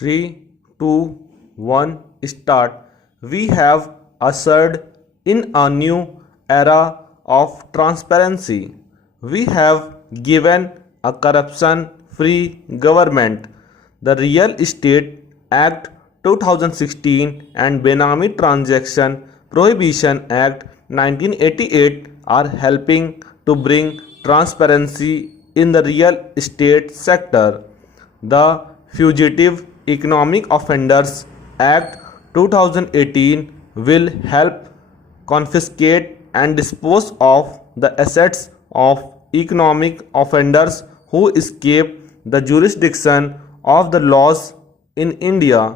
3, 2, 1, start. We have ushered in a new era of transparency. We have given a corruption free government. The Real Estate Act 2016 and Benami Transaction Prohibition Act 1988 are helping to bring transparency in the real estate sector. The Fugitive Economic Offenders Act 2018 will help confiscate and dispose of the assets of economic offenders who escape the jurisdiction of the laws in India.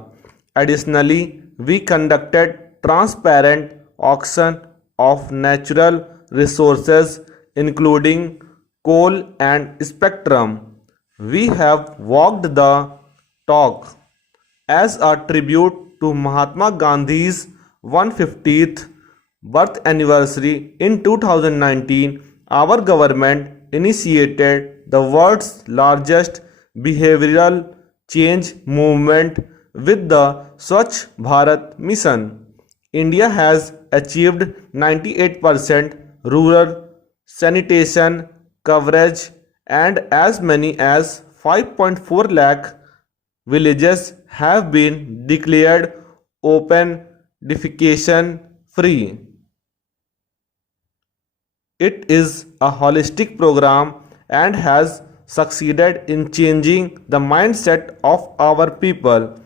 Additionally, we conducted transparent auction of natural resources including coal and spectrum. We have walked the talk. As a tribute to Mahatma Gandhi's 150th birth anniversary in 2019, our government initiated the world's largest behavioral change movement with the Swachh Bharat mission. India has achieved 98% rural sanitation coverage and as many as 5.4 lakh villages have been declared open defecation free. It is a holistic program and has succeeded in changing the mindset of our people.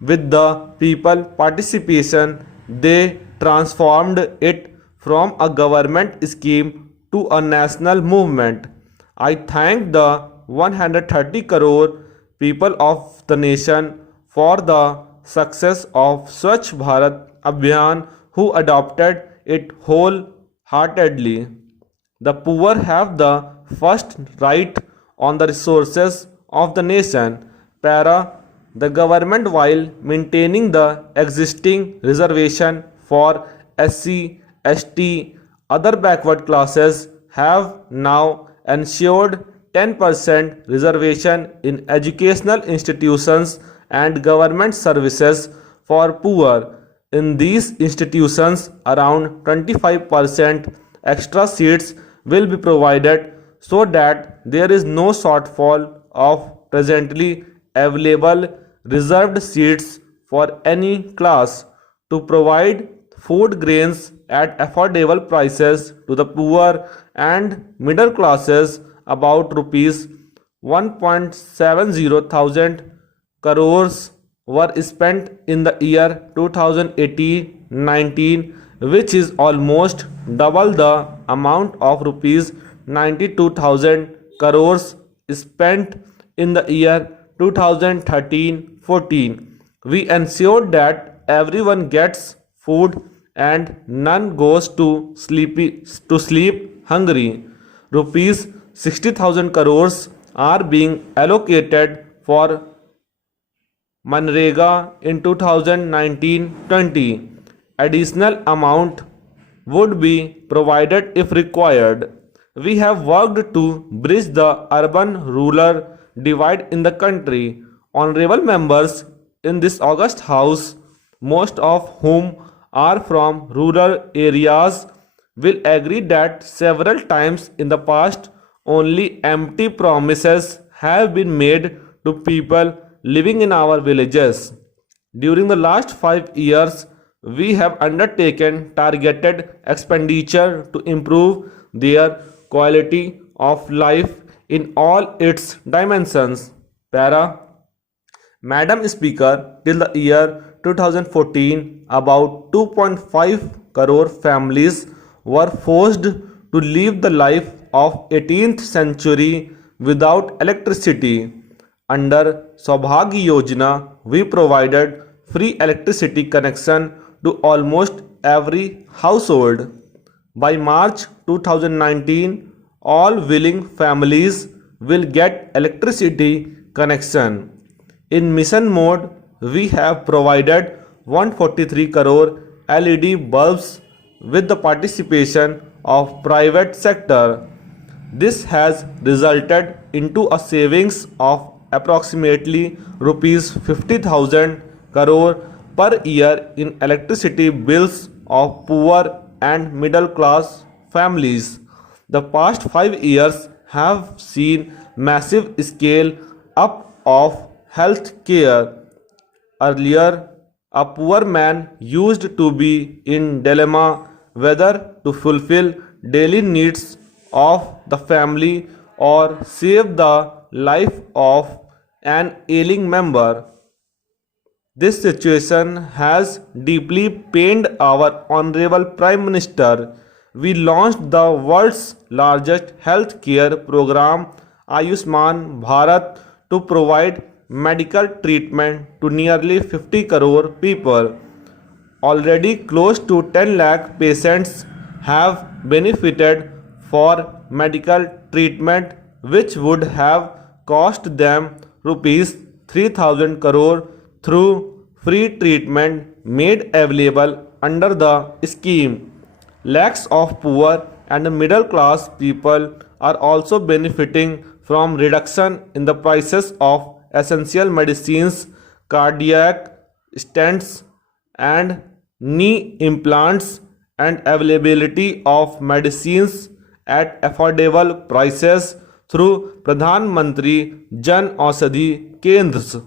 With the people participation, they transformed it from a government scheme to a national movement. I thank the 130 crore people of the nation for the success of Swachh Bharat Abhiyan who adopted it wholeheartedly. The poor have the first right on the resources of the nation. Para, the government, while maintaining the existing reservation for SC, ST, other backward classes, have now ensured 10% reservation in educational institutions and government services for poor. In these institutions, around 25% extra seats will be provided so that there is no shortfall of presently available reserved seats for any class. To provide food grains at affordable prices to the poor and middle classes, about rupees 1.70 thousand crores were spent in the year 2018-19, which is almost double the amount of rupees 92,000 crores spent in the year 2013-14. We ensured that everyone gets food and none goes to sleep hungry. Rupees 60,000 crores are being allocated for Manrega in 2019-20. Additional amount would be provided if required. We have worked to bridge the urban-rural divide in the country. Honorable members in this august house, most of whom are from rural areas, will agree that several times in the past only empty promises have been made to people living in our villages. During the last 5 years, we have undertaken targeted expenditure to improve their quality of life in all its dimensions. Para, Madam Speaker, till the year 2014, about 2.5 crore families were forced to live the life of 18th century without electricity. Under Saubhagya Yojana, we provided free electricity connection to almost every household. By March 2019, all willing families will get electricity connection. In mission mode, we have provided 143 crore LED bulbs with the participation of private sector. This has resulted into a savings of approximately rupees 50,000 crore per year in electricity bills of poor and middle class families. The past 5 years have seen massive scale up of health care. Earlier, a poor man used to be in dilemma whether to fulfill daily needs of the family or save the life of an ailing member. This situation has deeply pained our Honorable Prime Minister. We launched the world's largest health care program, Ayushman Bharat, to provide medical treatment to nearly 50 crore people. Already close to 10 lakh patients have benefited for medical treatment which would have cost them rupees 3000 crore through free treatment made available under the scheme. Lakhs of poor and middle class people are also benefiting from reduction in the prices of essential medicines, cardiac stents, and knee implants, and availability of medicines at affordable prices through Pradhan Mantri Jan Aushadhi Kendras.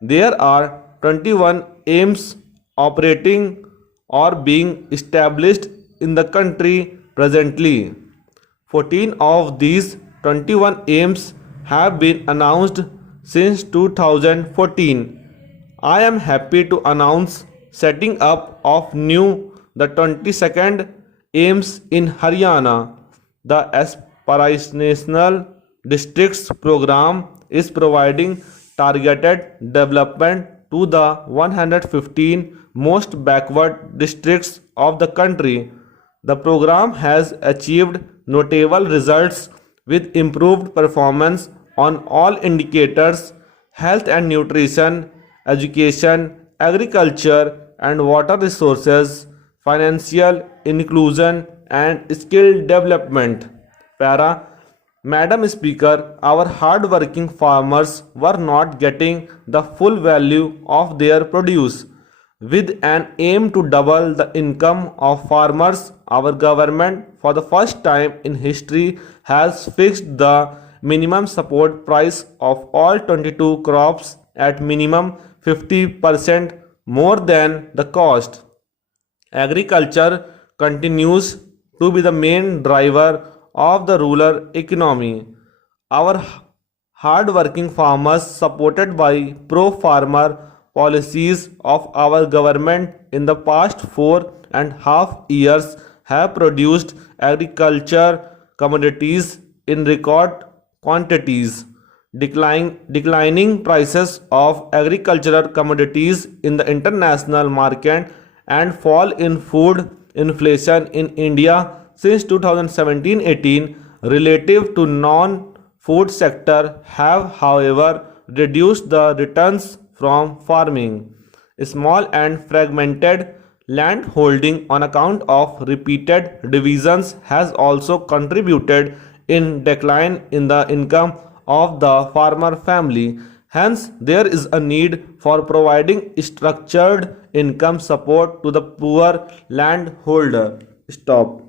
There are 21 AIMS operating or being established in the country presently. 14 of these 21 AIMS have been announced since 2014. I am happy to announce setting up of new the 22nd AIMS in Haryana. The Aspirational Districts program is providing targeted development to the 115 most backward districts of the country. The program has achieved notable results with improved performance on all indicators: health and nutrition, education, agriculture and water resources, financial inclusion, and skill development. Para. Madam Speaker, our hard-working farmers were not getting the full value of their produce. With an aim to double the income of farmers, our government, for the first time in history, has fixed the minimum support price of all 22 crops at minimum 50% more than the cost. Agriculture continues to be the main driver of the rural economy. Our hard-working farmers, supported by pro-farmer policies of our government in the past 4.5 years, have produced agriculture commodities in record quantities. Declining prices of agricultural commodities in the international market and fall in food inflation in India since 2017-18 relative to non-food sector have, however, reduced the returns from farming. Small and fragmented land holding on account of repeated divisions has also contributed in decline in the income of the farmer family. Hence, there is a need for providing structured income support to the poor landholder. Stop.